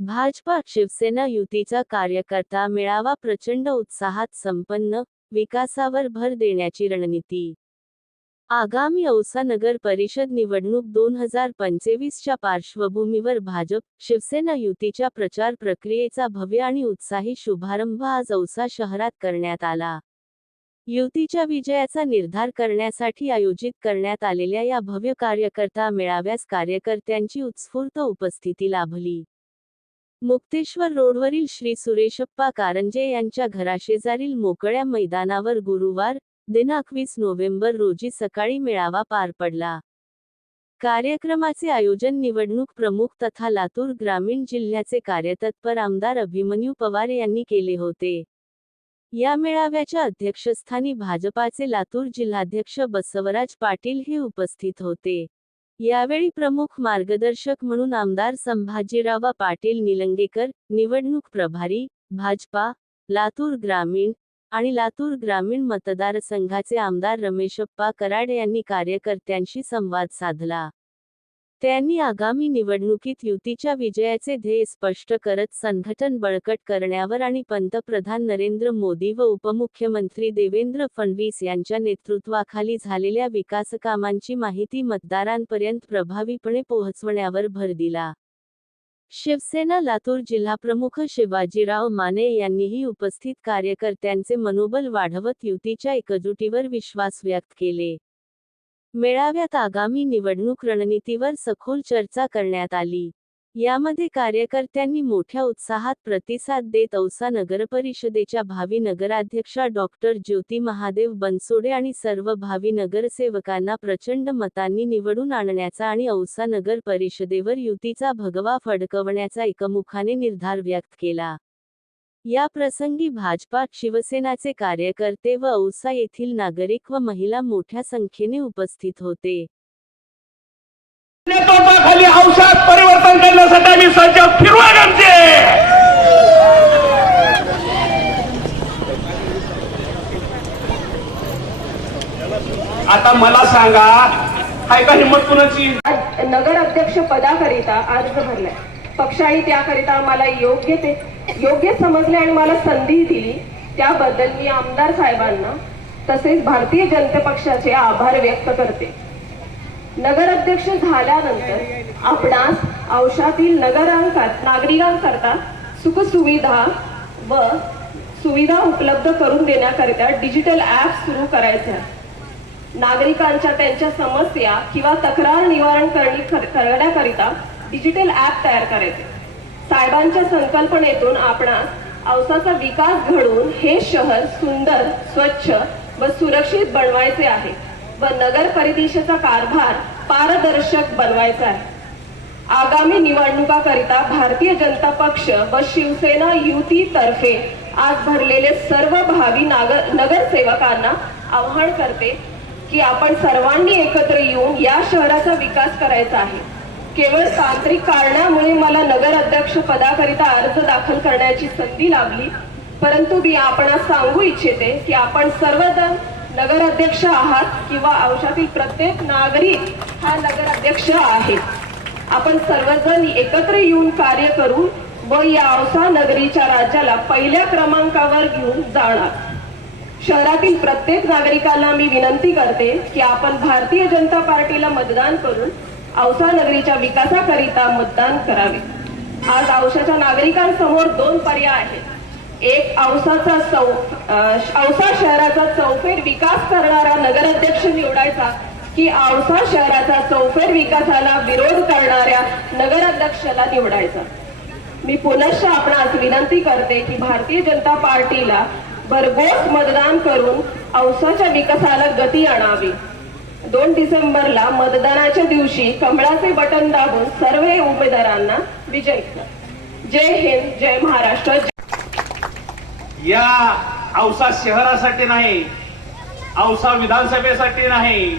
भाजपा शिवसेना युतीचा कार्यकर्ता मेळावा प्रचंड उत्साहात संपन्न विकासावर भर देण्याची रणनीती. आगामी औसा नगर परिषद निवडणूक दोन हजार पंचवीसच्या पार्श्वभूमीवर भाजप शिवसेना युतीच्या प्रचार प्रक्रियेचा भव्य आणि उत्साही शुभारंभ आज औसा शहरात करण्यात आला. युतीच्या विजयाचा निर्धार करण्यासाठी आयोजित करण्यात आलेल्या या भव्य कार्यकर्ता मेळाव्यास कार्यकर्त्यांची उत्स्फूर्त उपस्थिती लाभली. मुक्तेश्वर रोडवरील श्री सुरेशप्पा कारंजे यांच्या घराशेजारील मोकळ्या मैदानावर गुरुवार दिनांक वीस नोव्हेंबर रोजी सकाळी मेळावा पार पडला. कार्यक्रमाचे आयोजन निवडणूक प्रमुख तथा लातूर ग्रामीण जिल्ह्याचे कार्यतत्पर आमदार अभिमन्यू पवार यांनी केले होते. या मेळाव्याच्या अध्यक्षस्थानी भाजपाचे लातूर जिल्हाध्यक्ष बसवराज पाटील हे उपस्थित होते. यावेळी प्रमुख मार्गदर्शक म्हणून आमदार संभाजीराव पाटील निलंगेकर निवडणूक प्रभारी भाजपा लातूर ग्रामीण आणि लातूर ग्रामीण मतदारसंघाचे आमदार रमेशप्पा कराड यांनी कार्यकर्त्यांशी संवाद साधला. त्यांनी आगामी निवडणुकीत युतीच्या विजयाचे ध्येय स्पष्ट करत संघटन बळकट करण्यावर आणि पंतप्रधान नरेंद्र मोदी व उपमुख्यमंत्री देवेंद्र फडणवीस यांच्या नेतृत्वाखाली झालेल्या विकासकामांची माहिती मतदारांपर्यंत प्रभावीपणे पोहोचवण्यावर भर दिला. शिवसेना लातूर जिल्हाप्रमुख शिवाजीराव माने यांनीही उपस्थित कार्यकर्त्यांचे मनोबल वाढवत युतीच्या एकजुटीवर विश्वास व्यक्त केले. मेळाव्यात आगामी निवडणूक रणनीतीवर सखोल चर्चा करण्यात आली. यामध्ये कार्यकर्त्यांनी मोठ्या उत्साहात प्रतिसाद देत औसा नगरपरिषदेच्या भावी नगराध्यक्षा डॉक्टर ज्योती महादेव बनसोडे आणि सर्व भावी नगरसेवकांना प्रचंड मतांनी निवडून आणण्याचा आणि औसा नगर परिषदेवर युतीचा भगवा फडकवण्याचा एकमुखाने निर्धार व्यक्त केला. या प्रसंगी भाजपा शिवसेनाचे कार्यकर्ते व औसा येथील नागरिक व महिला मोठ्या संख्येने उपस्थित होते. परिवर्तन करण्यासाठी आम्ही सज्ज फिरवा गमचे आता मला सांगा हाय का हिंमत कुणाची? नगर अध्यक्ष पदाकरिता अर्ज भरलाय. पक्षाही त्याकरिता मला योग्य ते योग्य समजले आणि मला संधी दिली. त्याबद्दल मी आमदार साहेबांना तसेच भारतीय जनता पक्षाचे आभार व्यक्त करते. नगर अध्यक्ष झाल्यानंतर आपणास अंशातील नगरांकात नागरिकांकरता सुखसुविधा व सुविधा उपलब्ध करून देण्याकरिता डिजिटल ॲप सुरू करायचे नागरिकांच्या त्यांच्या समस्या किंवा तक्रार निवारण करणी कर- करण्याकरिता डिजिटल ॲप तयार करायचे. साहेबांच्या संकल्पनेतून आपणास औसाचा विकास घडवून हे शहर सुंदर स्वच्छ व सुरक्षित बनवायचे आहे व नगर परिदेशाचा कारभार पारदर्शक बनवायचा आहे. आगामी निवडणुकाकरिता भारतीय जनता पक्ष व शिवसेना युतीतर्फे आज भरलेले सर्व भावी नागर नगरसेवकांना आवाहन करते की आपण सर्वांनी एकत्र येऊन या शहराचा विकास करायचा आहे. केवळ तांत्रिक कारणामुळे मला नगर अध्यक्ष पदाकरिता अर्ज दाखल करण्याची संधी लाभली. परंतु मी आपणास सांगू इच्छिते की आपण सर्वजण नगर अध्यक्ष आहात किंवा अंशातील प्रत्येक नागरिक हा नगर अध्यक्ष आहे. आपण सर्वजण एकत्र येऊन कार्य करू व या औसा नगरीच्या राज्याला पहिल्या क्रमांकावर घेऊन जाणार. शहरातील प्रत्येक नागरिकांना मी विनंती करते की आपण भारतीय जनता पार्टीला मतदान करून औसा नगरीच्या विकासाकरिता मतदान करावे. आज औसाच्या नागरिकांसमोर दोन पर्याय आहेत. एक औसाचा चौ अं, औसा शहराचा चौफेर विकास करणारा नगराध्यक्ष निवडायचा की औसा शहराचा चौफेर विकासाला विरोध करणाऱ्या नगराध्यक्षाला निवडायचा. मी पुनश्च आपणास विनंती करते की भारतीय जनता पार्टीला भरघोस मतदान करून औसाच्या विकासाला गती आणावी. दोन डिसेंबरला मतदानाच्या दिवशी कमळाचे बटन दाबून सर्व उमेदवारांना विजय जय हिंद जय महाराष्ट्र. या औसा शहरासाठी नाही औसा विधानसभेसाठी नाही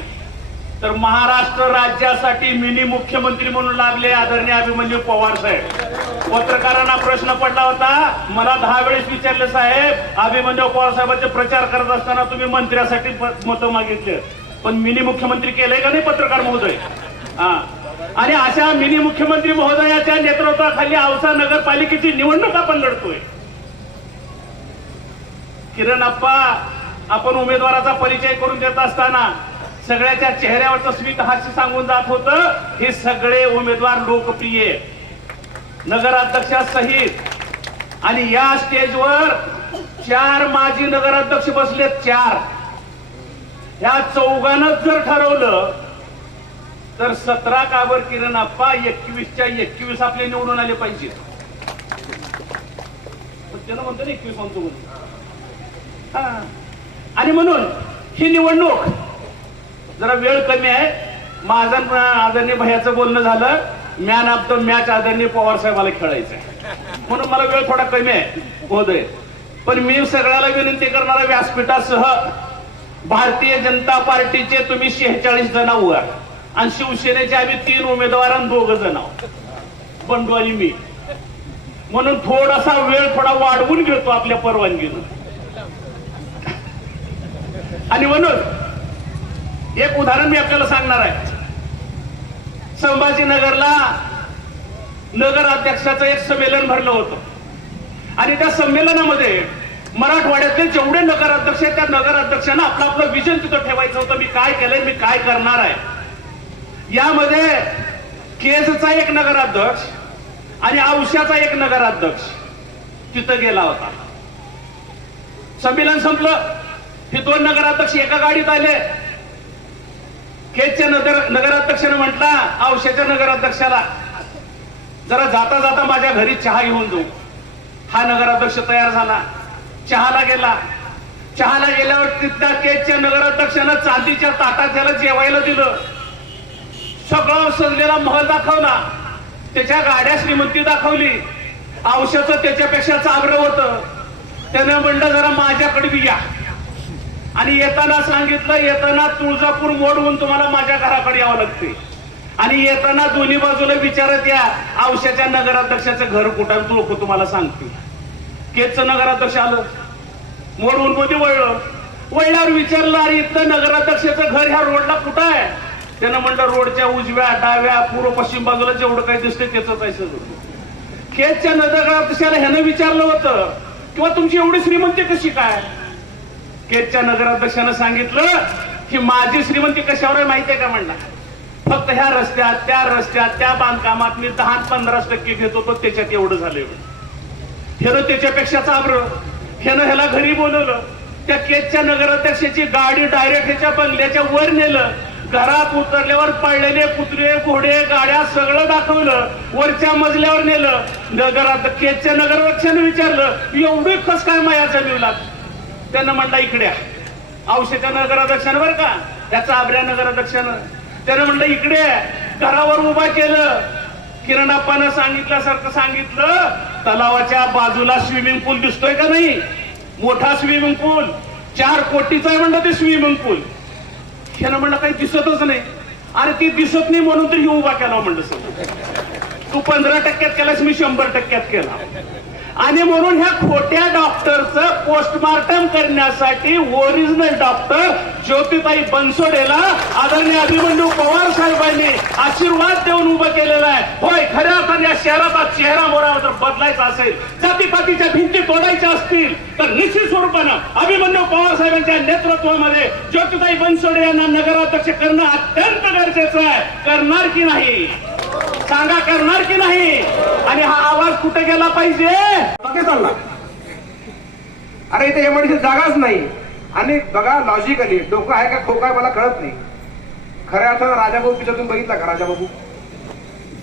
तर महाराष्ट्र राज्यासाठी मिनी मुख्यमंत्री म्हणून लागले आदरणीय अभिमन्यू पवार साहेब. पत्रकारांना प्रश्न पडला होता मला दहा वेळेस विचारले साहेब अभिमन्यू पवार साहेबांचे प्रचार करत असताना तुम्ही मंत्र्यासाठी मतं मागितले. पण मिनी मुख्यमंत्री केलंय का नाही पत्रकार महोदय? हा. आणि अशा मिनी मुख्यमंत्री महोदयाच्या नेतृत्वाखाली औसा नगरपालिकेची निवडणूक आपण लढतोय. किरण अप्पा आपण उमेदवाराचा परिचय करून देत असताना सगळ्याच्या चेहऱ्यावरचं स्मित हास्य सांगून जात होत हे सगळे उमेदवार लोकप्रिय. नगराध्यक्षासहित आणि या स्टेजवर चार माजी नगराध्यक्ष बसलेत चार. ह्या चौघांनाच जर ठरवलं तर सतरा काबर किरण आप्पा एकवीसच्या एकवीस आपले निवडून आले पाहिजेत त्यानं म्हणतो ना एकवीस आमचं म्हणून. आणि म्हणून ही निवडणूक जरा वेळ कमी आहे. माझं आदरणीय भयाचं बोलणं झालं. मॅन ऑफ द मॅच आदरणीय पवार साहेबाला खेळायचं म्हणून मला वेळ थोडा कमी आहे महोदय. पण मी सगळ्याला विनंती करणारा व्यासपीठासह भारतीय जनता पार्टीचे तुम्ही शेहेचाळीस जण आहात आणि शिवसेनेचे आम्ही तीन उमेदवार आणि दोघ जण आहोत बंडू आणि मी. म्हणून थोडासा वेळ थोडा वाढवून घेतो आपल्या परवानगीनं. आणि म्हणून एक उदाहरण मी आपल्याला सांगणार आहे. संभाजीनगरला नगर अध्यक्षाचं एक संमेलन भरलं होतं. आणि त्या संमेलनामध्ये मराठवाड्यातले जेवढे नगराध्यक्ष आहेत त्या नगराध्यक्षांना आपलं आपलं विजन तिथं ठेवायचं होतं. मी काय केलंय मी काय करणार आहे? यामध्ये केजचा एक नगराध्यक्ष आणि औषाचा एक नगराध्यक्ष तिथं गेला होता. संमेलन संपलं. हे दोन नगराध्यक्ष एका गाडीत आले. केजच्या नगर नगराध्यक्षाने म्हटला औषाच्या नगराध्यक्षाला जरा जाता जाता माझ्या घरी चहा घेऊन जाऊ. हा नगराध्यक्ष तयार झाला. चहाला गेला. चहाला गेल्यावर तिथल्या केजच्या नगराध्यक्षानं चांदीच्या ताटात त्याला जेवायला दिलं. सगळं सजलेला महल दाखवला. त्याच्या गाड्या श्रीमंती दाखवली. औषध त्याच्यापेक्षा चाबर होतं. त्यानं म्हणलं जरा माझ्याकडे बी या. आणि येताना सांगितलं येताना तुळजापूर मोडवून तुम्हाला माझ्या घराकडे यावं लागते. आणि येताना दोन्ही बाजूला विचारत या औषधाच्या नगराध्यक्षाचं घर कुठं लोक तुम्हाला सांगते. केचं नगराध्यक्ष आलं. म्हणून मध्ये वळलं. वळल्यावर विचारलं अरे इथलं नगराध्यक्षाचं घर ह्या रोडला कुठं आहे? त्यानं म्हणलं रोडच्या उजव्या डाव्या पूर्व पश्चिम बाजूला जेवढं काही दिसतंय त्याच आहे सगळं. खेतच्या नगराध्यक्षाला ह्यानं विचारलं होतं किंवा तुमची एवढी श्रीमंती कशी काय? केजच्या नगराध्यक्षानं सांगितलं की माझी श्रीमंती कशावर आहे माहितीये का म्हणला? फक्त ह्या रस्त्यात त्या रस्त्यात त्या बांधकामात मी दहा पंधरा टक्के घेत होतो त्याच्यात एवढं झालं हे त्याच्यापेक्षा चाबर ह्यानं ह्याला घरी बोलवलं. त्या केचच्या नगराध्यक्षाची गाडी डायरेक्ट ह्याच्या बंगल्याच्या वर नेलं. घरात उतरल्यावर पडलेले कुत्रे घोडे गाड्या सगळं दाखवलं. वरच्या मजल्यावर नेलं. नगरात केजच्या नगराध्यक्षानं विचारलं एवढी कस काय माया जमीवला त्यानं म्हणला इकडे या. औषधाच्या नगराध्यक्षानं बरं का? त्याचा आबऱ्या नगराध्यक्षानं. त्यानं म्हणलं इकडे घरावर उभा केलं. किरणाप्पानं सांगितल्यासारखं सांगितलं. तलावाच्या बाजूला स्विमिंग पूल दिसतोय का नाही? मोठा स्विमिंग पूल. चार कोटीचा आहे म्हणलं ते स्विमिंग पूल. ह्यानं म्हणलं काही दिसतच नाही. अरे ती दिसत नाही म्हणून तर ही उभा केला म्हणलं सर तू पंधरा टक्क्यात केलास मी शंभर टक्क्यात केला. आणि म्हणून ह्या खोट्या डॉक्टरचं पोस्टमार्टम करण्यासाठी ओरिजिनल डॉक्टर ज्योतिताई बनसोडेला आदरणीय अभिमन्यू पवार साहेबांनी आशीर्वाद देऊन उभं केलेलं आहे. होय खऱ्या अर्थाने या शहराचा चेहरा मोरा जर बदलायचा असेल. जातीपातीच्या भिंती तोडायच्या असतील तर निश्चित स्वरूपानं अभिमन्यू पवार साहेबांच्या नेतृत्वामध्ये ज्योतिताई बनसोडे यांना नगराध्यक्ष करणं अत्यंत गरजेचं आहे. करणार की नाही? सांगा करणार की नाही? आणि हा आवाज कुठे गेला पाहिजे? पाकिस्तानला अरे इथे एमआयडीसी जागाच नाही. आणि बघा लॉजिकली डोकं आहे का खोकं आहे मला कळत नाही. खऱ्या अर्थानं राजाबाबू पिक्चर तुम्ही बघितला का राजाबाबू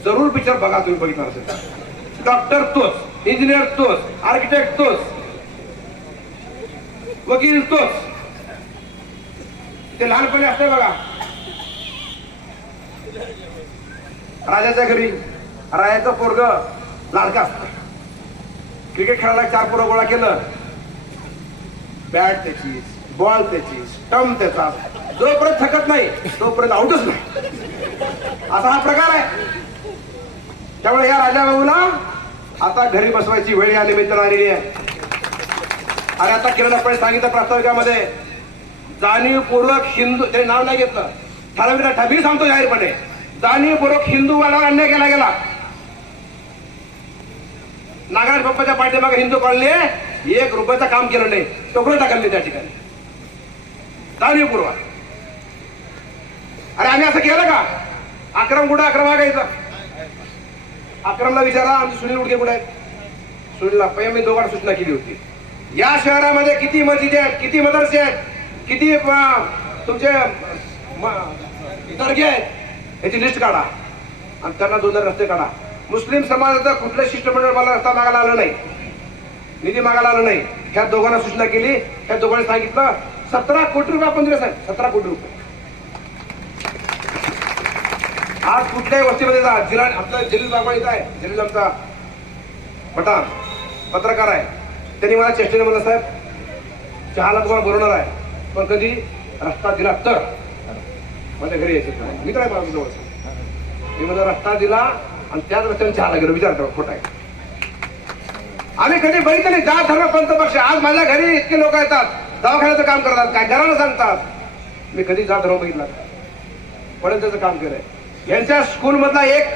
जरूर पिक्चर बघा तुम्ही बघितला असेल. डॉक्टर तोच इंजिनियर तोच आर्किटेक्ट तोच वकील तोच. ते लहानपणी असते बघा. राजाच्या घरी राजाचं पोरग लाडका असतं. क्रिकेट खेळायला चार पोरं गोळा केलं. बॅट त्याची बॉल त्याची स्टंप त्याचा. जोपर्यंत थकत नाही तोपर्यंत आउटच नाही. असा हा प्रकार आहे. त्यामुळे या राजा भाऊला आता घरी बसवायची वेळ या निमित्तानं आलेली आहे. आणि आता किरण आपण सांगितलं प्रास्ताविकामध्ये जाणीवपूर्वक हिंदू ते नाव नाही घेतलं. ठराविक ठबी सांगतो जाहीरपणे. जाणीवपूर्वक हिंदू वाल्यावर अन्याय केला गेला. नागराज बाप्पाच्या पाठीमागे हिंदू कॉलनी एक रुपयाचं काम केलं नाही. टोकरं टाकले त्या ठिकाणी. जाणीवपूर्वक अरे आम्ही असं केलं का? अक्रम कुठं? अक्रम मागायचा अक्रमला विचारा आमचे सुनील उडके कुठे आहेत? सुनीलला पहिले मी दोघांना सूचना केली होती. या शहरामध्ये किती मस्जिद आहेत? किती मदरसे आहेत? किती तुमचे दर्गे आहेत? याची लिस्ट काढा. आणि त्यांना दोन रस्ते काढा. मुस्लिम समाजाचं कुठलं शिष्टमंडळ मला रस्ता मागायला आलं नाही. निधी मागायला आलं नाही. ह्या दोघांना सूचना केली. ह्या दोघांनी सांगितलं सतरा कोटी रुपये आपण दिले साहेब. सतरा कोटी रुपये. आज कुठल्याही वस्तीमध्ये जा. जिला आपला जलील बाबा इथं आहे. जलील आमचा पठाण. पत्रकार आहे. त्यांनी मला चेष्टेने म्हणलं साहेब चहाला तुम्हाला बोलवणार आहे. पण कधी? रस्ता दिला तर. माझ्या घरी यायचं नाही. मित्र आहे माझ्या मी मला रस्ता दिला आणि त्याच रस्त्याने चहाला गेलो. विचार करा खोटा आहे. आम्ही कधी बघितलं नाही जात धर्म पंथपक्ष. आज माझ्या घरी इतके लोक येतात. दवाखान्याचं काम करतात. काय घराला सांगतात. मी कधी जात धर्म बघितला पण त्याचं काम केलंय. यांच्या स्कूल मधला एक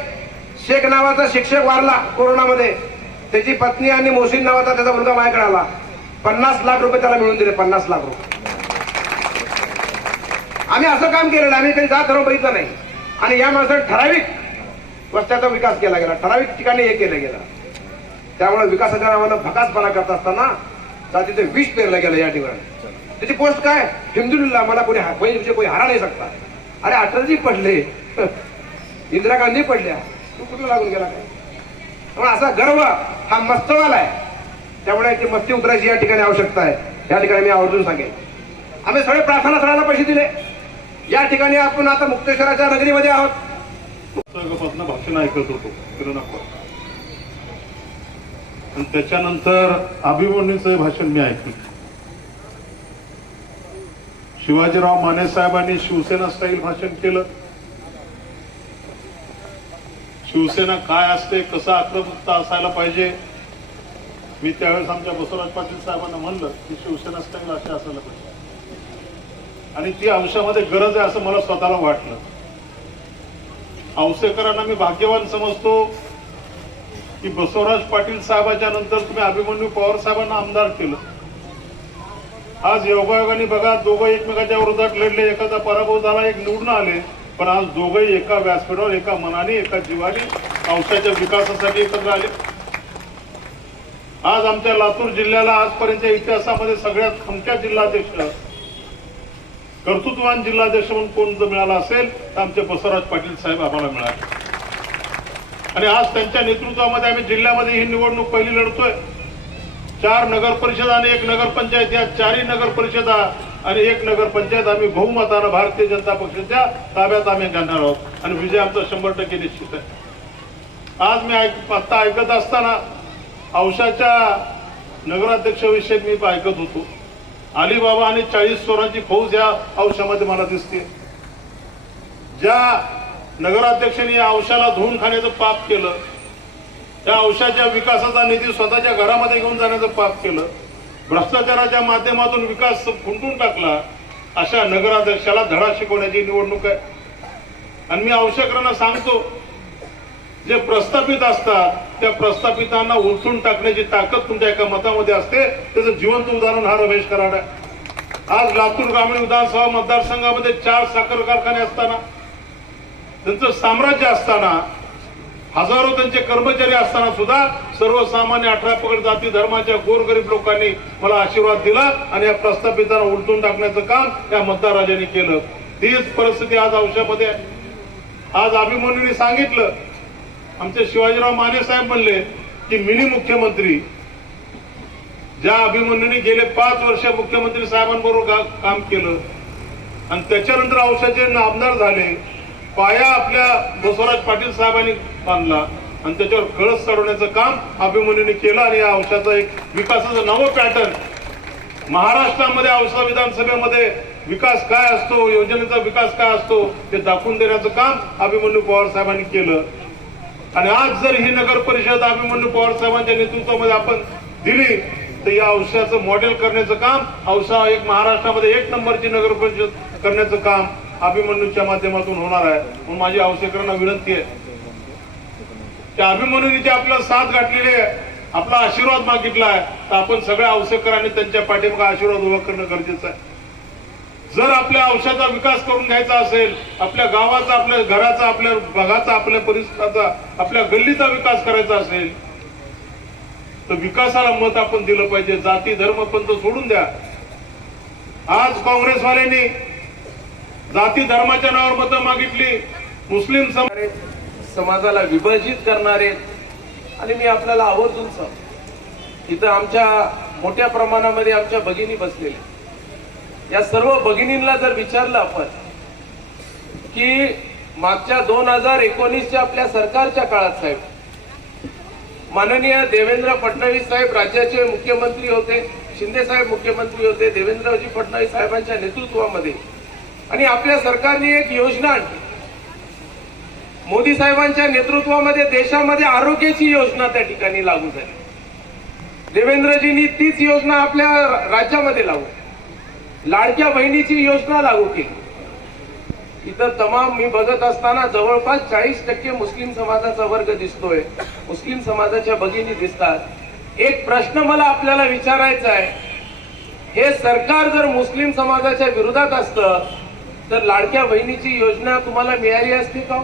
शेख नावाचा शिक्षक वारला कोरोनामध्ये. त्याची पत्नी आणि मोहसिन नावाचा त्याचा मुलगा माझ्याकडे आला. पन्नास लाख रुपये त्याला मिळून दिले. पन्नास लाख रुपये. आम्ही असं काम केलेलं आम्ही कधी जात धर्म बघितलं नाही. आणि या माणसाने ठराविक वस्त्याचा विकास केला गेला ठराविक ठिकाणी हे केलं गेलं. त्यामुळे विकासाच्या नावानं भकासपणा करत असताना जातीचं विष पेरलं गेलं या ठिकाणी. त्याची पोस्ट काय? हिंदुलिल्ला मला कोणी हा- कोणी विषय कोणी हारा नाही सकता अरे अटलजी पडले. इंदिरा गांधी पडल्या. तू कुठं लागून गेला काय? त्यामुळे असा गर्व हा मस्तवाला आहे. त्यामुळे याची मस्ती उतरायची या ठिकाणी आवश्यकता आहे. या ठिकाणी मी आवर्जून सांगेन. आम्ही सगळे प्रार्थना स्थळाला पैसे दिले. या ठिकाणी आपण आता मुक्तेश्वराच्या नगरीमध्ये आहोत. भाषण ऐकत होतो आणि त्याच्यानंतर अभिमन्यूचं भाषण मी ऐकलं. शिवाजीराव माने साहेबांनी शिवसेना स्टाईल भाषण केलं. शिवसेना काय असते कसं आक्रमकता असायला पाहिजे मी त्यावेळेस आमच्या बसवराज पाटील साहेबांना म्हणलं की शिवसेना स्टाईल अशी असायला पाहिजे. आणि ती अंशामध्ये गरज आहे असं मला स्वतःला वाटलं. औसेकरांना मी भाग्यवान समजतो की बसवराज पाटील साहेबाच्या नंतर तुम्ही अभिमन्यू पवार साहेबांना आमदार केलं. आज योगायोगाने बघा दोघं एकमेकाच्या विरोधात लढले एकाचा पराभव झाला एक निवडून आले. पण आज दोघंही एका व्यासपीठावर एका मनाने एका जीवाने औषधाच्या विकासासाठी एकत्र आले. आज आमच्या लातूर जिल्ह्याला आजपर्यंतच्या इतिहासामध्ये सगळ्यात खमक्या जिल्हाध्यक्ष कर्तृत्ववान जिल्हाध्यक्ष म्हणून कोण जर मिळाला असेल तर आमचे बसवराज पाटील साहेब आम्हाला मिळाले. आणि आज त्यांच्या नेतृत्वामध्ये आम्ही जिल्ह्यामध्ये ही निवडणूक पहिली लढतोय. चार नगर परिषद आणि एक नगरपंचायत या चारही नगर परिषदा आणि एक नगरपंचायत आम्ही बहुमतानं भारतीय जनता पक्षाच्या ताब्यात आम्ही घालणार आहोत. आणि विजय आमचा शंभर टक्के निश्चित आहे. आज मी ऐक आत्ता ऐकत असताना औषाच्या नगराध्यक्षाविषयी मी ऐकत होतो. अलिबाबा आणि चाळीस चोरांची फौज या अंशामध्ये मला दिसते. ज्या नगराध्यक्षांनी या अंशाला धुवून खाण्याचं पाप केलं त्या अंशाच्या विकासाचा निधी स्वतःच्या घरामध्ये घेऊन जाण्याचं पाप केलं भ्रष्टाचाराच्या माध्यमातून विकास खुंटून टाकला अशा नगराध्यक्षाला धडा शिकवण्याची निवडणूक आहे. आणि मी अंशकरांना सांगतो जे प्रस्थापित असतात त्या प्रस्थापितांना उलसून टाकण्याची ताकद तुमच्या एका मतामध्ये असते. त्याचं जिवंत उदाहरण हा रमेश कराड आहे. आज लातूर ग्रामीण विधानसभा मतदारसंघामध्ये चार साखर कारखाने असताना त्यांचं साम्राज्य असताना हजारो त्यांचे कर्मचारी असताना सुद्धा सर्वसामान्य अठरा पकड जाती धर्माच्या गोरगरीब लोकांनी मला आशीर्वाद दिला आणि या प्रस्थापितांना उलटून टाकण्याचं काम या मतदारराजांनी केलं. तीच परिस्थिती आज अंशामध्ये आहे. आज अभिमन्यूने सांगितलं आमचे शिवाजीराव माने साहेब म्हणले की मिनी मुख्यमंत्री ज्या अभिमन्यूने गेले पाच वर्ष मुख्यमंत्री साहेबांबरोबर का- काम केलं आणि त्याच्यानंतर औषधाचे आमदार झाले पाया आपल्या बसवराज पाटील साहेबांनी बांधला आणि त्याच्यावर कळस चढवण्याचं काम अभिमन्यूने केलं आणि या औषधाचं एक विकासाचं नवं पॅटर्न महाराष्ट्रामध्ये औषध विधानसभेमध्ये विकास काय असतो योजनेचा विकास काय असतो ते दाखवून देण्याचं काम अभिमन्यू पवार साहेबांनी केलं. आणि आज जर ही नगर परिषद अभिमन्यू पवार साहेबांच्या नेतृत्वामध्ये आपण दिली तर या औषधाचं मॉडेल करण्याचं काम औषा एक महाराष्ट्रामध्ये एक नंबरची नगर परिषद करण्याचं काम अभिमन्यूच्या माध्यमातून होणार आहे. म्हणून माझी औसेकरांना विनंती आहे. त्या अभिमन्यूने आपला आपल्याला साथ गाठलेली आहे आपला आशीर्वाद मागितलाय तर आपण सगळ्या अवसेकरांनी त्यांच्या पाठीमागे आशीर्वाद उभा करणं गरजेचं आहे. जर आपल्या अंशाचा विकास करून घ्यायचा असेल आपल्या गावाचा आपल्या घराचा आपल्या भागाचा आपल्या परिसराचा आपल्या गल्लीचा विकास करायचा असेल तर विकासाला मत आपण दिलं पाहिजे. जाती धर्म पंत सोडून द्या. आज काँग्रेसवाल्यांनी जाती धर्माच्या नावावर मतं मागितली. मुस्लिम समाज समाजाला विभाजित करणारे आणि मी आपल्याला आवर्जून सांगतो इथं आमच्या मोठ्या प्रमाणामध्ये आमच्या भगिनी बसलेल्या या सर्व भगिनींना जर विचारलं आपण की मागच्या दोन हजार एकोणीसच्या आपल्या सरकारच्या काळात साहेब माननीय देवेंद्र फडणवीस साहेब राज्याचे मुख्यमंत्री होते शिंदे साहेब मुख्यमंत्री होते देवेंद्रजी फडणवीस साहेबांच्या नेतृत्वामध्ये आणि आपल्या सरकारने एक योजना आणली. मोदी साहेबांच्या नेतृत्वामध्ये देशामध्ये आरोग्याची योजना त्या ठिकाणी लागू झाली. देवेंद्रजींनी तीच योजना आपल्या राज्यामध्ये लागू लाडक्या बहिणीची योजना लागू केली. इथं तमाम मी बघत असताना जवळपास चाळीस टक्के मुस्लिम समाजाचा वर्ग दिसतोय. मुस्लिम समाजाच्या भगिनी दिसतात. एक प्रश्न मला आपल्याला विचारायचा आहे. हे सरकार जर मुस्लिम समाजाच्या विरोधात असतं तर लाडक्या बहिणीची योजना तुम्हाला मिळाली असती का?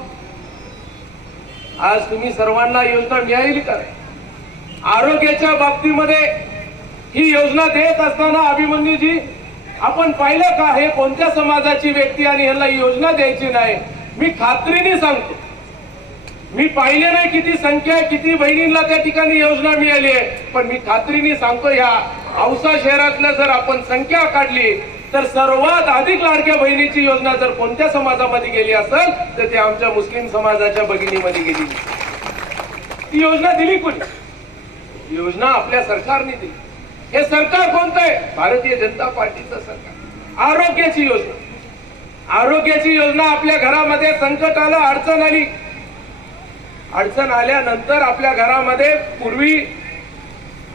आज तुम्ही सर्वांना योजना मिळाली का? आरोग्याच्या बाबतीमध्ये ही योजना देत असताना अभिमन्यूजी आपण पाहिलं का हे कोणत्या समाजाची व्यक्ती आणि ह्याला योजना द्यायची नाही? मी खात्रीने सांगतो. मी पाहिले नाही किती संख्या आहे किती बहिणींना त्या ठिकाणी योजना मिळाली आहे. पण मी खात्रीने सांगतो ह्या औसा शहरातल्या जर आपण संख्या काढली तर सर्वात अधिक लाडक्या बहिणीची योजना जर कोणत्या समाजामध्ये गेली असेल तर ते आमच्या मुस्लिम समाजाच्या भगिनीमध्ये गेली. ती योजना दिली कोणी? योजना आपल्या सरकारने दिली. हे सरकार कोणतं आहे? भारतीय जनता पार्टीचं सरकार. आरोग्याची योजना. आरोग्याची योजना आपल्या घरामध्ये संकट आलं अडचण आली. अडचण आल्यानंतर आपल्या घरामध्ये पूर्वी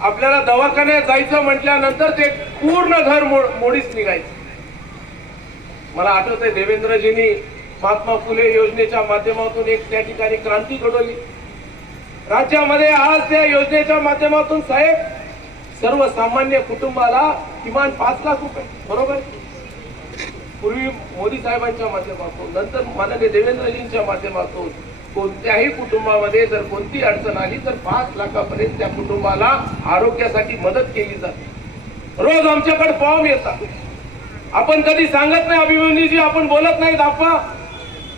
आपल्याला दवाखान्यात जायचं म्हटल्यानंतर ते पूर्ण घर मो- मोडीच निघायचं. मला आठवतंय देवेंद्रजींनी महात्मा फुले योजनेच्या माध्यमातून एक त्या ठिकाणी क्रांती घडवली. राज्यामध्ये आज त्या योजनेच्या माध्यमातून साहेब सर्वसामान्य कुटुंबाला किमान पाच लाख रुपये. बरोबर? पूर्वी मोदी साहेबांच्या माध्यमातून नंतर माननीय देवेंद्रजींच्या माध्यमातून कोणत्याही कुटुंबामध्ये जर कोणती अडचण आली तर पाच लाखापर्यंत त्या कुटुंबाला आरोग्यासाठी मदत केली जाते. रोज आमच्याकडे फॉर्म येतात. आपण कधी सांगत नाही अभिमन्यूजी आपण बोलत नाही आपण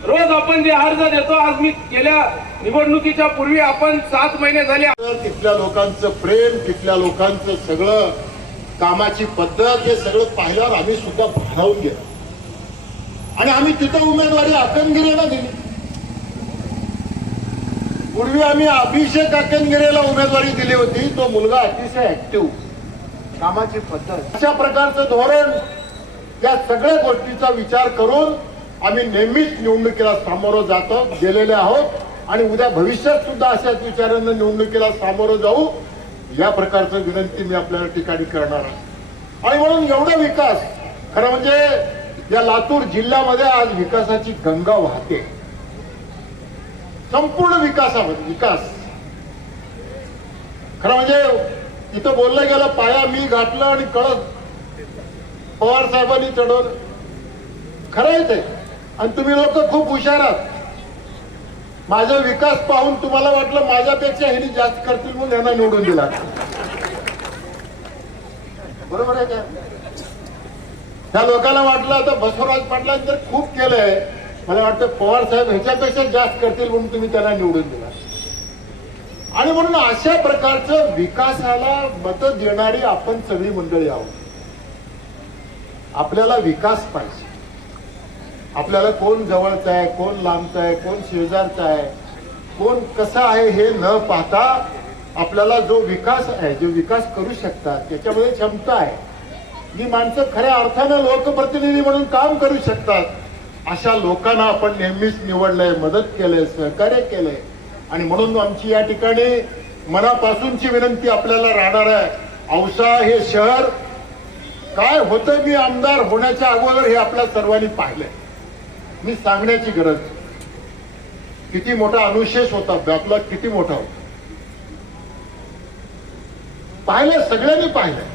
रोज आपण जे अर्ज देतो आज मी गेल्या निवडणुकीच्या पूर्वी आपण सात महिने झाले. तिथल्या लोकांचं प्रेम तिथल्या लोकांचं सगळं कामाची पद्धत हे सगळं पाहिल्यावर आम्ही सुद्धा भारावून गेलो. आणि आम्ही तिथं उमेदवारी आकनगिरीला दिली. पूर्वी आम्ही अभिषेक आकनगिरीला उमेदवारी दिली होती. तो मुलगा अतिशय ऍक्टिव्ह कामाची पद्धत. अशा प्रकारचं धोरण या सगळ्या गोष्टीचा विचार करून आम्ही नेहमीच निवडणुकीला सामोरं जातो गेलेले आहोत. आणि उद्या भविष्यात सुद्धा अशाच विचारांना निवडणुकीला सामोरं जाऊ या प्रकारचं विनंती मी आपल्या ठिकाणी करणार आहे. आणि म्हणून एवढा विकास खरं म्हणजे या लातूर जिल्ह्यामध्ये आज विकासाची गंगा वाहते. संपूर्ण विकासामध्ये विकास. खरं म्हणजे इथं बोललं गेलं पाया मी घातलं आणि कळत पवार साहेबांनी चढवलं. खरं आहे ते. आणि तुम्ही लोक खूप हुशार आहात. माझा विकास पाहून तुम्हाला वाटलं माझ्यापेक्षा ह्यांनी जास्त करतील म्हणून यांना निवडून दिला. बरोबर आहे का? त्या लोकांना वाटलं आता बसवराज पाटलांनी तर खूप केलंय. मला वाटतं पवार साहेब ह्याच्यापेक्षा जास्त करतील म्हणून तुम्ही त्यांना निवडून दिला. आणि म्हणून अशा प्रकारचं विकासाला मत देणारी आपण सगळी मंडळी आहोत. आपल्याला विकास पाहिजे. आपल्याला कोण जवळचं आहे कोण लांबचं आहे कोण शेजारचं आहे कोण कसं आहे हे न पाहता आपल्याला जो विकास आहे जो विकास करू शकतात त्याच्यामध्ये क्षमता आहे. ही माणसं खऱ्या अर्थानं लोकप्रतिनिधी म्हणून काम करू शकतात. अशा लोकांना आपण नेहमीच निवडलंय मदत केलंय सहकार्य केलंय. आणि म्हणून आमची या ठिकाणी मनापासूनची विनंती आपल्याला राहणार आहे. औसा हे शहर काय होतं मी आमदार होण्याच्या अगोदर हे आपल्या सर्वांनी पाहिलंय. मी सांगण्याची गरज. किती मोठा अनुशेष होता बॅकलॉग किती मोठा होता. पाहिलं सगळ्यांनी पाहिलं.